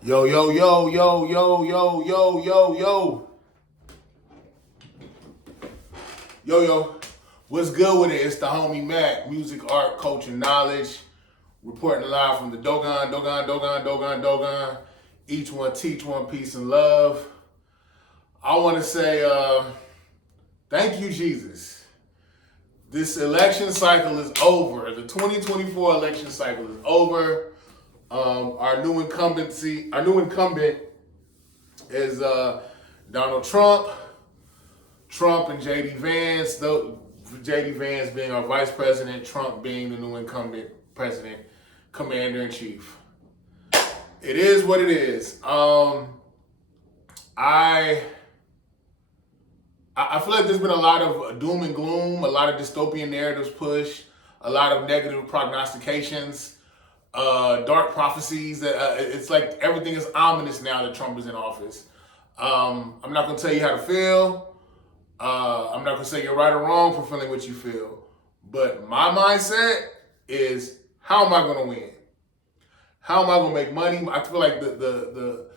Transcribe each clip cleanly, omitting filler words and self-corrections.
Yo, yo, yo, yo, yo, yo, yo, yo, yo. Yo, yo. What's good with it? It's the homie Mac, music, art, culture, knowledge. Reporting live from the Dogon. Each one teach one, peace and love. I want to say thank you, Jesus. This election cycle is over. The 2024 election cycle is over. Our new incumbent is Donald Trump. Trump and JD Vance. JD Vance being our vice president, Trump being the new incumbent president, commander in chief. It is what it is. I feel like there's been a lot of doom and gloom, a lot of dystopian narratives pushed, a lot of negative prognostications, dark prophecies. That it's like everything is ominous now that Trump is in office. I'm not gonna tell you how to feel. I'm not gonna say you're right or wrong for feeling what you feel, but my mindset is, how am I gonna win? How am I gonna make money? I feel like the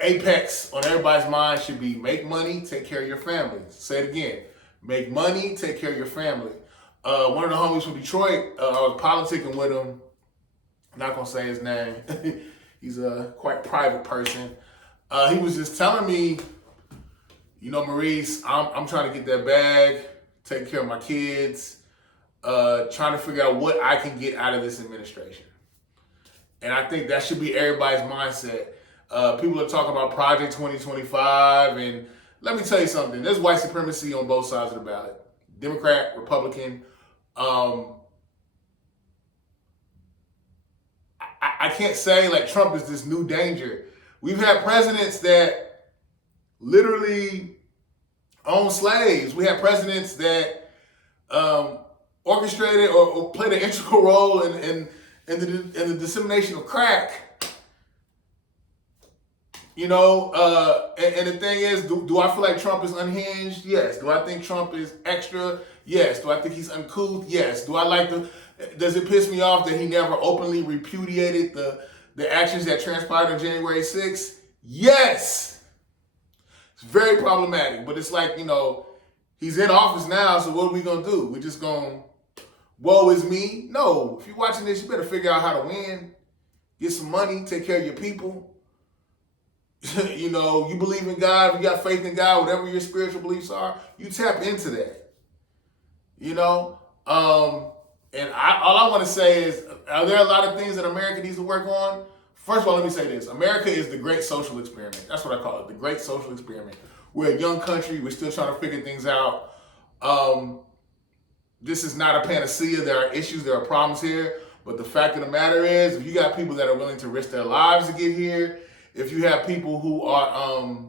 apex on everybody's mind should be make money, take care of your family. Say it again. Make money, take care of your family. One of the homies from Detroit, I was politicking with him. I'm not gonna say his name. He's a quite private person. He was just telling me, Maurice, I'm trying to get that bag, take care of my kids, trying to figure out what I can get out of this administration. And I think that should be everybody's mindset. People are talking about Project 2025, and let me tell you something. There's white supremacy on both sides of the ballot. Democrat, Republican. I can't say like Trump is this new danger. We've had presidents that literally own slaves. We had presidents that orchestrated or played an integral role in the dissemination of crack. And the thing is, do I feel like Trump is unhinged? Yes. Do I think Trump is extra? Yes. Do I think he's uncouth? Yes. Does it piss me off that he never openly repudiated the actions that transpired on January 6th? Yes. It's very problematic, but it's like, he's in office now, so what are we going to do? We just going to, woe is me? No. If you're watching this, you better figure out how to win, get some money, take care of your people. You believe in God, you got faith in God, whatever your spiritual beliefs are, you tap into that. And all I want to say is, are there a lot of things that America needs to work on? First of all, let me say this. America is the great social experiment. That's what I call it, the great social experiment. We're a young country. We're still trying to figure things out. This is not a panacea. There are issues, there are problems here. But the fact of the matter is, if you got people that are willing to risk their lives to get here, if you have people who are,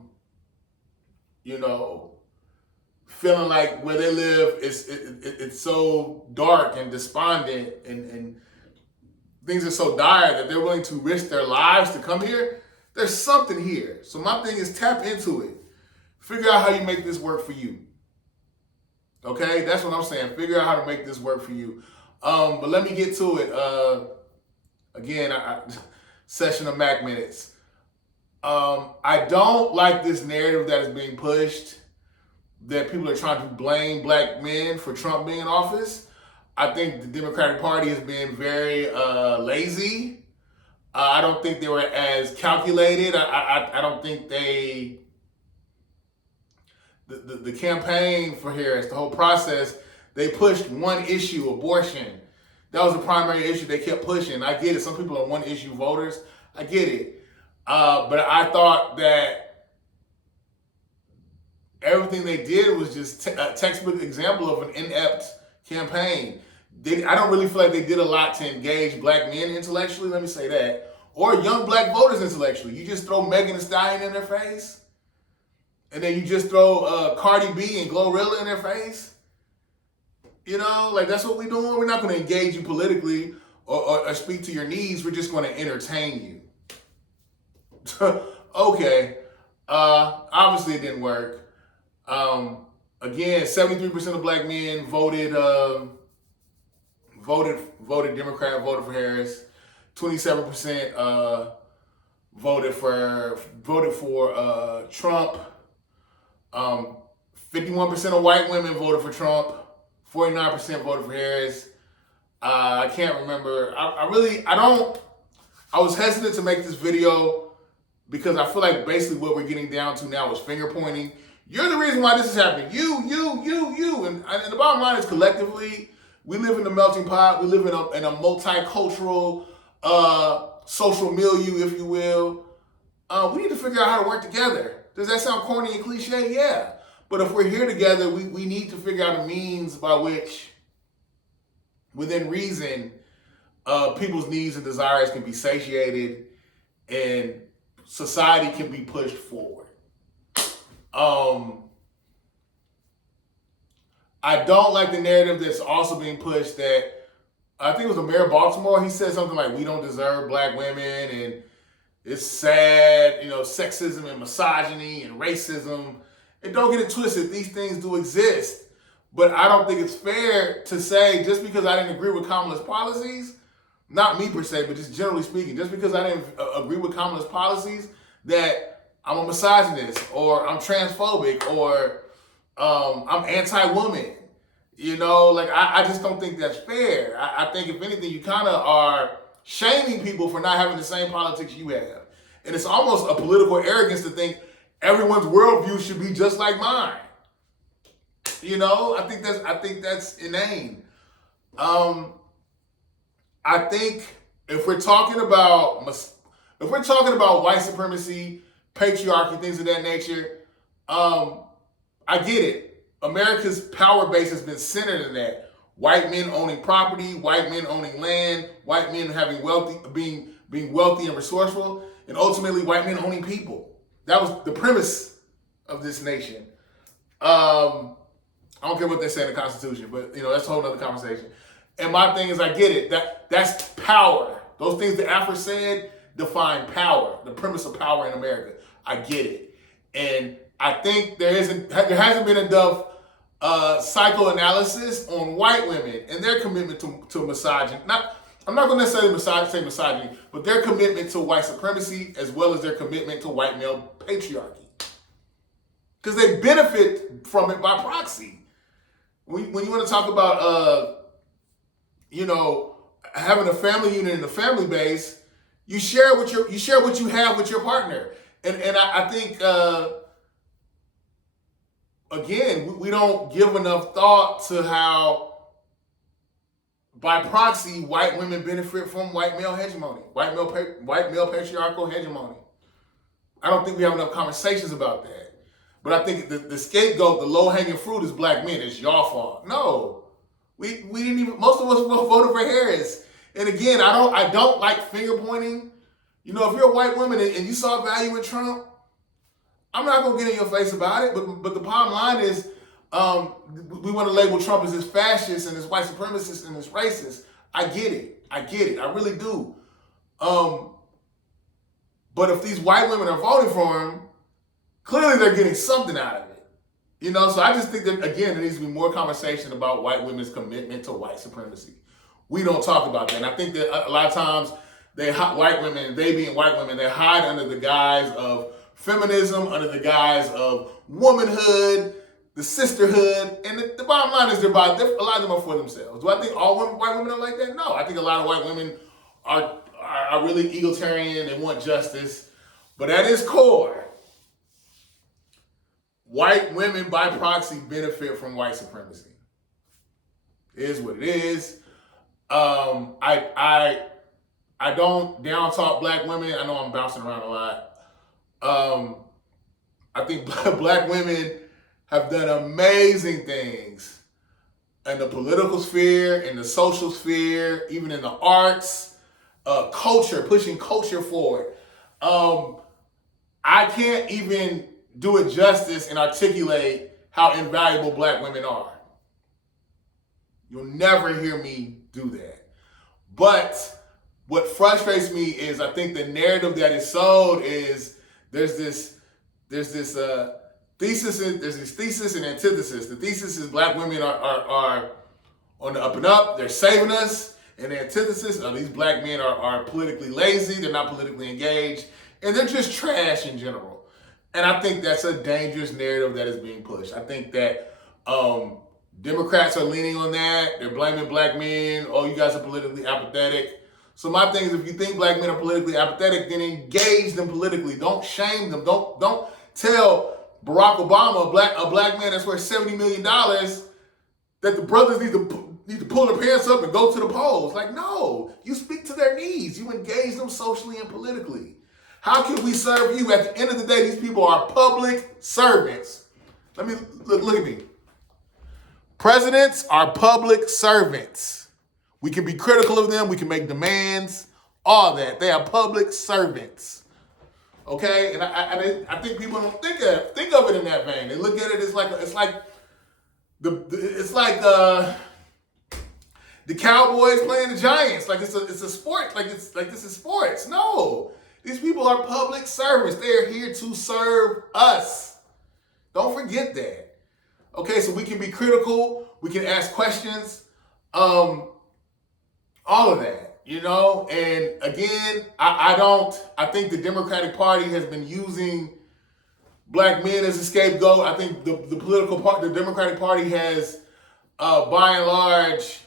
feeling like where they live it's so dark and despondent and things are so dire that they're willing to risk their lives to come here, there's something here. So my thing is, tap into it. Figure out how you make this work for you. Okay? That's what I'm saying. Figure out how to make this work for you. But let me get to it. Again, session of Mac Minutes. I don't like this narrative that is being pushed, that people are trying to blame black men for Trump being in office. I think the Democratic Party has been very lazy. I don't think they were as calculated. I don't think the campaign for Harris, the whole process, they pushed one issue, abortion. That was the primary issue they kept pushing. I get it. Some people are one issue voters. I get it. But I thought that everything they did was just a textbook example of an inept campaign. I don't really feel like they did a lot to engage black men intellectually, let me say that, or young black voters intellectually. You just throw Megan Thee Stallion in their face, and then you just throw Cardi B and Glorilla in their face. That's what we're doing. We're not going to engage you politically or speak to your needs. We're just going to entertain you. Okay. Obviously it didn't work. Again, 73% of black men voted Democrat, voted for Harris. 27% voted for Trump. 51% of white women voted for Trump. 49% voted for Harris. I can't remember. I was hesitant to make this video because I feel like basically what we're getting down to now is finger pointing. You're the reason why this is happening. You. And the bottom line is collectively, we live in a melting pot. We live in a multicultural social milieu, if you will. We need to figure out how to work together. Does that sound corny and cliche? Yeah. But if we're here together, we need to figure out a means by which, within reason, people's needs and desires can be satiated and society can be pushed forward. I don't like the narrative that's also being pushed that, I think it was the mayor of Baltimore, he said something like, we don't deserve black women, and it's sad, sexism and misogyny and racism. And don't get it twisted, these things do exist. But I don't think it's fair to say, just because I didn't agree with Kamala's policies, not me per se, but just generally speaking, just because I didn't agree with Kamala's policies, that I'm a misogynist, or I'm transphobic, or I'm anti-woman. I just don't think that's fair. I think if anything, you kind of are shaming people for not having the same politics you have. And it's almost a political arrogance to think everyone's worldview should be just like mine. I think that's inane. I think if we're talking about white supremacy, patriarchy, things of that nature, I get it. America's power base has been centered in that. White men owning property, white men owning land, white men being wealthy and resourceful, and ultimately white men owning people. That was the premise of this nation. I don't care what they say in the Constitution, but that's a whole other conversation. And my thing is, I get it. That's power. Those things that Afra said define power, the premise of power in America. I get it. And I think there hasn't been enough psychoanalysis on white women and their commitment to misogyny. I'm not going to necessarily say misogyny, but their commitment to white supremacy as well as their commitment to white male patriarchy. Because they benefit from it by proxy. When you want to talk about, having a family unit and a family base, you share what you have with your partner. And I think, again, we don't give enough thought to how, by proxy, white women benefit from white male hegemony, white male patriarchal hegemony. I don't think we have enough conversations about that. But I think the scapegoat, the low-hanging fruit is black men. It's y'all fault. No. We didn't even, most of us voted for Harris. And again, I don't like finger pointing. If you're a white woman and you saw value in Trump, I'm not going to get in your face about it. But the bottom line is, we want to label Trump as this fascist and this white supremacist and this racist. I get it. I really do. But if these white women are voting for him, clearly they're getting something out of it. So I just think that, again, there needs to be more conversation about white women's commitment to white supremacy. We don't talk about that. And I think that a lot of times white women, they being white women, they hide under the guise of feminism, under the guise of womanhood, the sisterhood, and the bottom line is a lot of them are for themselves. Do I think all white women are like that? No, I think a lot of white women are really egalitarian and want justice. But at its core, white women by proxy benefit from white supremacy. It is what it is. I don't down talk black women. I know I'm bouncing around a lot. I think black women have done amazing things in the political sphere, in the social sphere, even in the arts, culture, pushing culture forward. I can't even do it justice and articulate how invaluable black women are. You'll never hear me do that. But what frustrates me is I think the narrative that is sold is there's this thesis and antithesis. The thesis is black women are on the up and up, they're saving us. And the antithesis of these black men are politically lazy, they're not politically engaged, And they're just trash in general. And I think that's a dangerous narrative that is being pushed. I think that Democrats are leaning on that. They're blaming black men. Oh, you guys are politically apathetic. So my thing is, if you think black men are politically apathetic, then engage them politically. Don't shame them. Don't tell Barack Obama, a black man that's worth $70 million, that the brothers need to pull their pants up and go to the polls. Like, no, you speak to their needs. You engage them socially and politically. How can we serve you? At the end of the day, these people are public servants. Let me look at me. Presidents are public servants. We can be critical of them. We can make demands, all that. They are public servants. Okay, and I think people don't think of it in that vein. They look at it as like the Cowboys playing the Giants. Like it's a sport. Like this is sports. No, these people are public servants. They are here to serve us. Don't forget that. Okay, so we can be critical. We can ask questions. All of that. You know, and again, I think the Democratic Party has been using black men as a scapegoat. I think the Democratic Party has, by and large,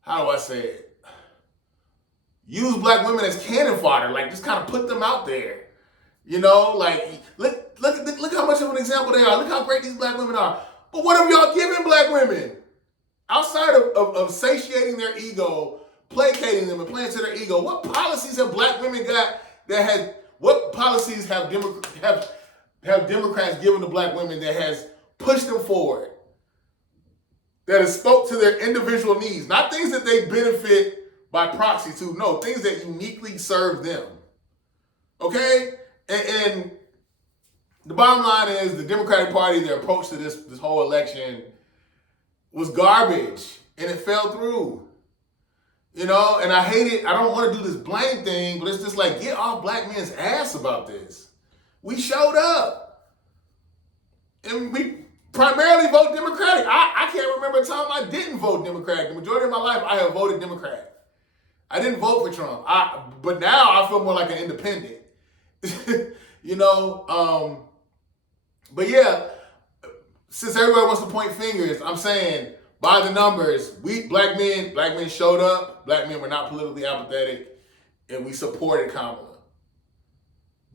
how do I say it? Used black women as cannon fodder, like just kind of put them out there. You know, like look how much of an example they are. Look how great these black women are. But what have y'all given black women? Outside of satiating their ego, placating them and playing to their ego, what policies have black women got what policies have Democrats given to black women that has pushed them forward? That has spoke to their individual needs, not things that they benefit by proxy to, no, things that uniquely serve them. Okay? And the bottom line is the Democratic Party, their approach to this whole election was garbage, and it fell through. You know, and I hate it. I don't want to do this blame thing, but it's just like, get off black men's ass about this. We showed up. And we primarily vote Democratic. I can't remember a time I didn't vote Democratic. The majority of my life, I have voted Democrat. I didn't vote for Trump. But now I feel more like an independent. You know, but yeah, since everybody wants to point fingers, I'm saying, by the numbers, black men showed up. Black men were not politically apathetic, and we supported Kamala.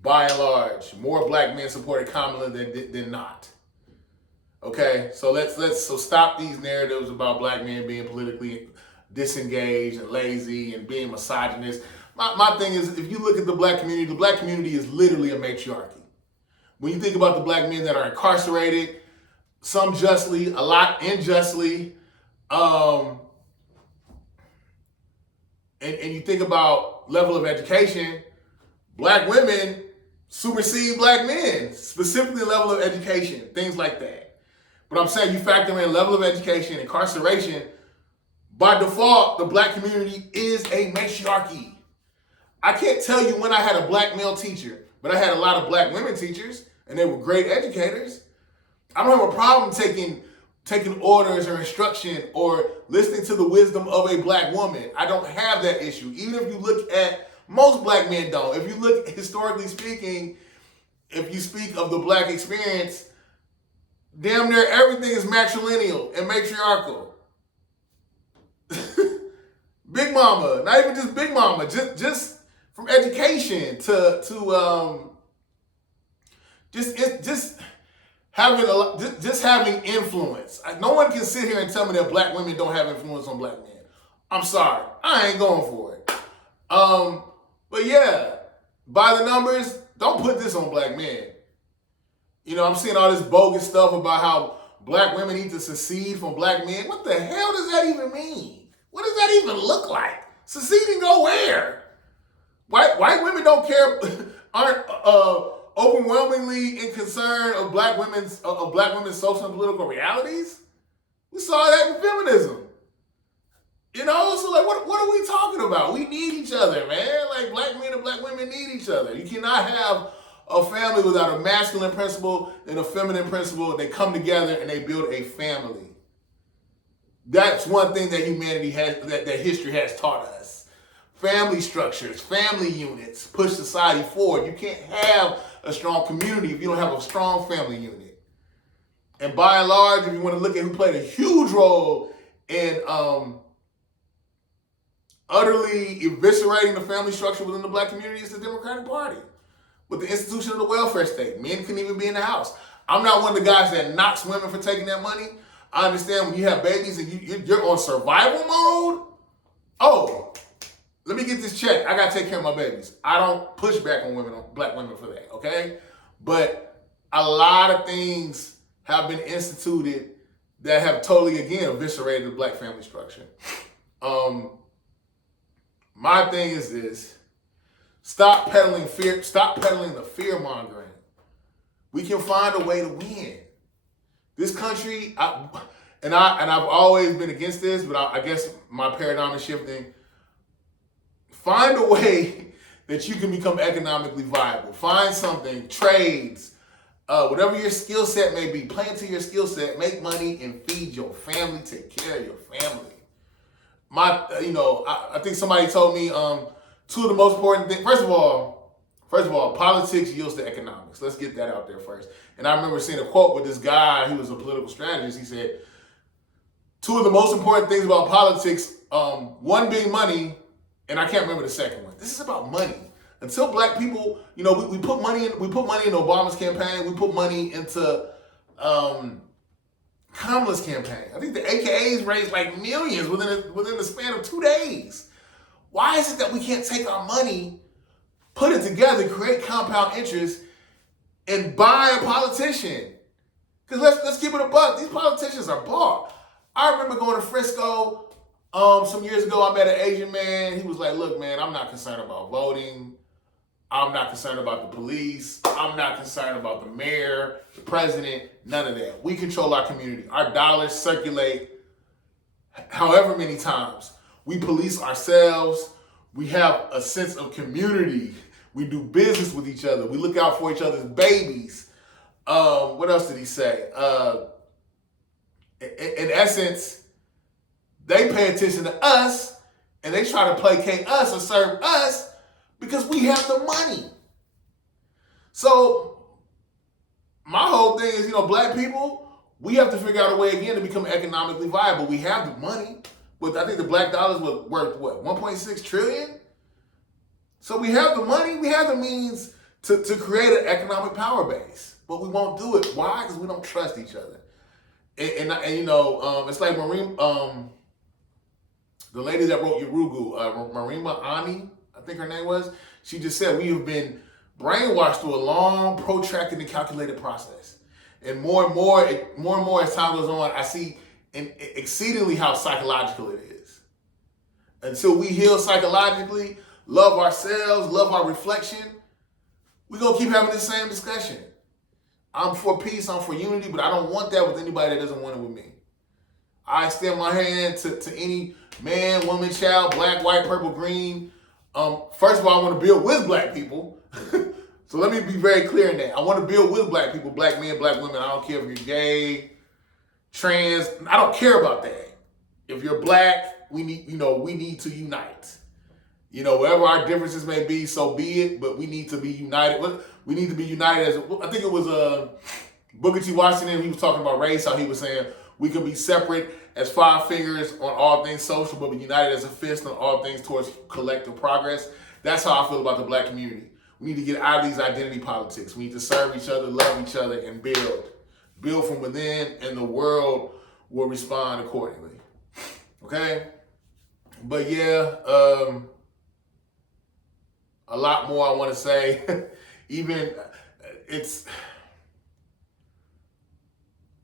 By and large, more black men supported Kamala than not. Okay, so let's stop these narratives about black men being politically disengaged and lazy and being misogynist. My thing is, if you look at the black community is literally a matriarchy. When you think about the black men that are incarcerated, some justly, a lot unjustly, and you think about level of education, black women supersede black men, specifically level of education, things like that. But I'm saying you factor in level of education, incarceration, by default, the black community is a matriarchy. I can't tell you when I had a black male teacher, but I had a lot of black women teachers, and they were great educators. I don't have a problem taking orders or instruction or listening to the wisdom of a black woman. I don't have that issue. Even if you look at, most black men don't. If you look, historically speaking, if you speak of the black experience, damn near everything is matrilineal and matriarchal. Big mama, not even just big mama, just from education to just having influence. No one can sit here and tell me that black women don't have influence on black men. I'm sorry, I ain't going for it. But yeah, by the numbers, don't put this on black men. You know, I'm seeing all this bogus stuff about how black women need to secede from black men. What the hell does that even mean? What does that even look like? Seceding go where? White women don't care, aren't overwhelmingly in concern of black women's social and political realities. We saw that in feminism. You know, so like, what are we talking about? We need each other, man. Like, black men and black women need each other. You cannot have a family without a masculine principle and a feminine principle. They come together and they build a family. That's one thing that humanity has, that history has taught us. family structures, family units push society forward. You can't have a strong community if you don't have a strong family unit. And by and large, if you want to look at who played a huge role in utterly eviscerating the family structure within the black community, is the Democratic Party. With the institution of the welfare state. Men couldn't even be in the house. I'm not one of the guys that knocks women for taking that money. I understand when you have babies and you're on survival mode. Oh, let me get this check. I got to take care of my babies. I don't push back on women, on black women for that, okay? But a lot of things have been instituted that have totally, again, eviscerated the black family structure. My thing is this. Stop peddling fear. Stop peddling the fear mongering. We can find a way to win. This country, I've always been against this, but I guess my paradigm is shifting. Find a way that you can become economically viable. Find something, trades, whatever your skill set may be. Play into your skill set, make money, and feed your family. Take care of your family. I think somebody told me two of the most important things. First of all, politics yields to economics. Let's get that out there first. And I remember seeing a quote with this guy who was a political strategist. He said, two of the most important things about politics, one being money, and I can't remember the second one. This is about money. Until black people, we put money in Obama's campaign. We put money into Kamala's campaign. I think the AKAs raised like millions within the span of 2 days. Why is it that we can't take our money, put it together, create compound interest, and buy a politician? Because let's keep it a buck. These politicians are bought. I remember going to Frisco some years ago. I met an Asian man. He was like, look, man, I'm not concerned about voting. I'm not concerned about the police. I'm not concerned about the mayor, the president, none of that. We control our community. Our dollars circulate however many times. We police ourselves. We have a sense of community. We do business with each other. We look out for each other's babies. What else did he say? In essence, they pay attention to us and they try to placate us or serve us because we have the money. So my whole thing is, black people, we have to figure out a way again to become economically viable. We have the money. But I think the black dollar's worth what, 1.6 trillion? So we have the money, we have the means to create an economic power base. But we won't do it. Why? Because we don't trust each other. And it's like the lady that wrote Yurugu, Marima Ani, I think her name was, she just said we have been brainwashed through a long, protracted, and calculated process. And more and more as time goes on, I see exceedingly how psychological it is. Until we heal psychologically, love ourselves, love our reflection, we're going to keep having the same discussion. I'm for peace, I'm for unity, but I don't want that with anybody that doesn't want it with me. I extend my hand to any man, woman, child, black, white, purple, green. First of all, I want to build with black people. So let me be very clear in that. I want to build with black people, black men, black women. I don't care if you're gay, trans. I don't care about that. If you're black, we need to unite. Wherever our differences may be, so be it. But we need to be united. We need to be united as I think it was Booker T. Washington. He was talking about race. How he was saying we could be separate as 5 fingers on all things social, but be united as a fist on all things towards collective progress. That's how I feel about the black community. We need to get out of these identity politics. We need to serve each other, love each other, and build. Build from within, and the world will respond accordingly. Okay? But yeah, a lot more I want to say.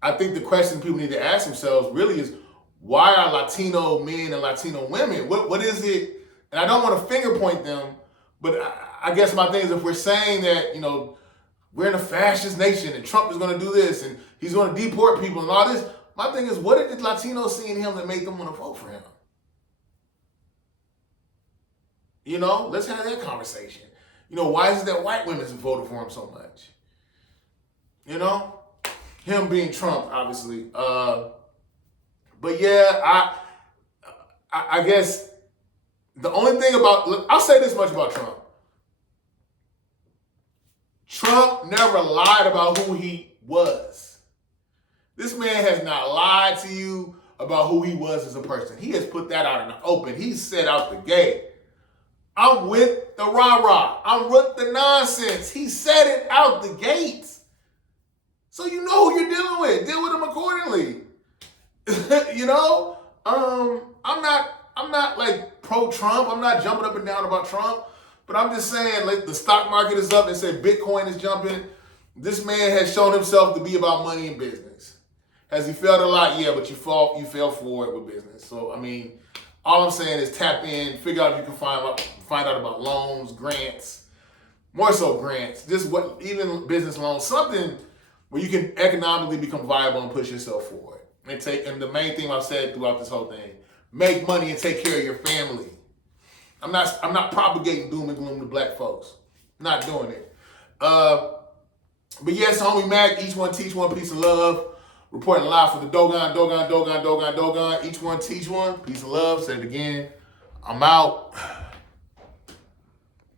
I think the question people need to ask themselves really is, why are Latino men and Latino women? What is it? And I don't want to finger point them, but I guess my thing is, if we're saying that, we're in a fascist nation and Trump is going to do this and he's going to deport people and all this, my thing is, what did the Latinos see in him that made them want to vote for him? Let's have that conversation. Why is it that white women have voted for him so much? Him being Trump, obviously. But yeah, I guess The only thing about, look, I'll say this much about Trump. Trump never lied about who he was. This man has not lied to you about who he was as a person. He has put that out in the open. He said out the gate, I'm with the rah-rah. I'm with the nonsense. He said it out the gate. So you know who you're dealing with. Deal with him accordingly. You know? I'm not like pro-Trump. I'm not jumping up and down about Trump. But I'm just saying, like, the stock market is up. They said Bitcoin is jumping. This man has shown himself to be about money and business. Has he failed a lot? Yeah, but you fell for it with business. So, I mean, all I'm saying is tap in, figure out if you can find out about loans, grants, more so grants, just what, even business loans, something where you can economically become viable and push yourself forward. And the main thing I've said throughout this whole thing, make money and take care of your family. I'm not propagating doom and gloom to black folks. I'm not doing it. But yes, homie Mac, each one teach one, peace and love. Reporting live for the Dogon. Each one teach one, peace and love. Say it again. I'm out.